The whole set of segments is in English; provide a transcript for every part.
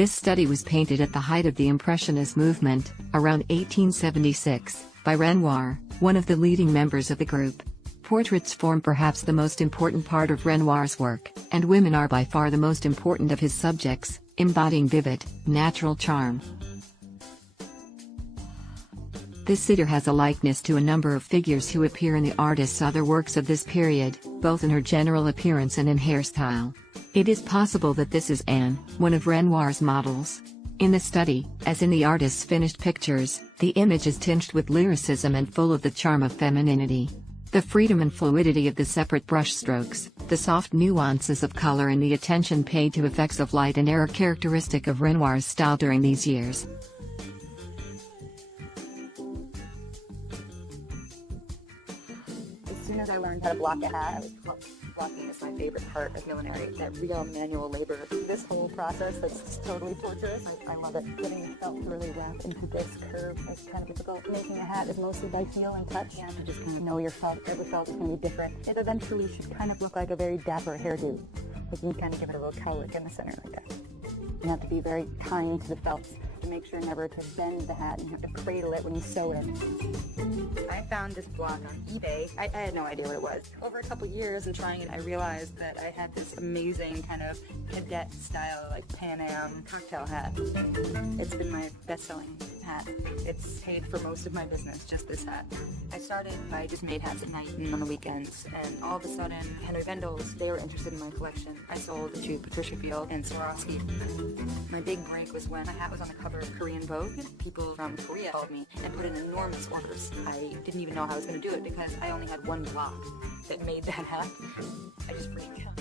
This study was painted at the height of the Impressionist movement, around 1876, by Renoir, one of the leading members of the group. Portraits form perhaps the most important part of Renoir's work, and women are by far the most important of his subjects, embodying vivid, natural charm. This sitter has a likeness to a number of figures who appear in the artist's other works of this period, both in her general appearance and in hairstyle. It is possible that this is Anne, one of Renoir's models. In the study, as in the artist's finished pictures, the image is tinged with lyricism and full of the charm of femininity. The freedom and fluidity of the separate brushstrokes, the soft nuances of color and the attention paid to effects of light and air are characteristic of Renoir's style during these years. As soon as I learned how to block a hat, I was hooked. Blocking is my favorite part of millinery, that real manual labor. This whole process that's totally torturous, I love it. Getting the felt to really wrap into this curve is kind of difficult. Making a hat is mostly by feel and touch. You have to just kind of know your felt. Every felt is going to be different. It eventually should kind of look like a very dapper hairdo. Like you can kind of give it a little cowlick in the center like that. You have to be very kind to the felts to make sure never to bend the hat, and you have to cradle it when you sew it. I found this block on eBay. I had no idea what it was. Over a couple years in trying it, I realized that I had this amazing kind of cadet style, like Pan Am cocktail hat. It's been my best-selling hat. It's paid for most of my business, just this hat. I started by just made hats at night and on the weekends, and all of a sudden, Henry Vendel's, they were interested in my collection. I sold to Patricia Field and Swarovski. My big break was when my hat was on the cover of Korean Vogue. People from Korea called me and put in enormous orders. I didn't even know how I was going to do it because I only had one block that made that hat. I just freaked out.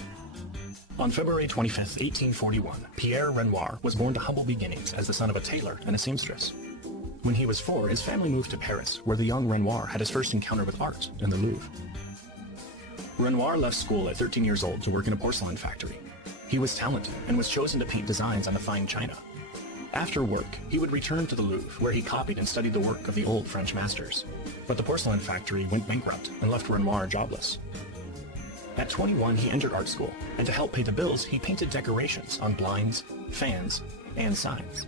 On February 25th, 1841, Pierre Renoir was born to humble beginnings as the son of a tailor and a seamstress. When he was 4, his family moved to Paris, where the young Renoir had his first encounter with art in the Louvre. Renoir left school at 13 years old to work in a porcelain factory. He was talented and was chosen to paint designs on the fine china. After work, he would return to the Louvre, where he copied and studied the work of the old French masters. But the porcelain factory went bankrupt and left Renoir jobless. At 21, he entered art school, and to help pay the bills, he painted decorations on blinds, fans, and signs.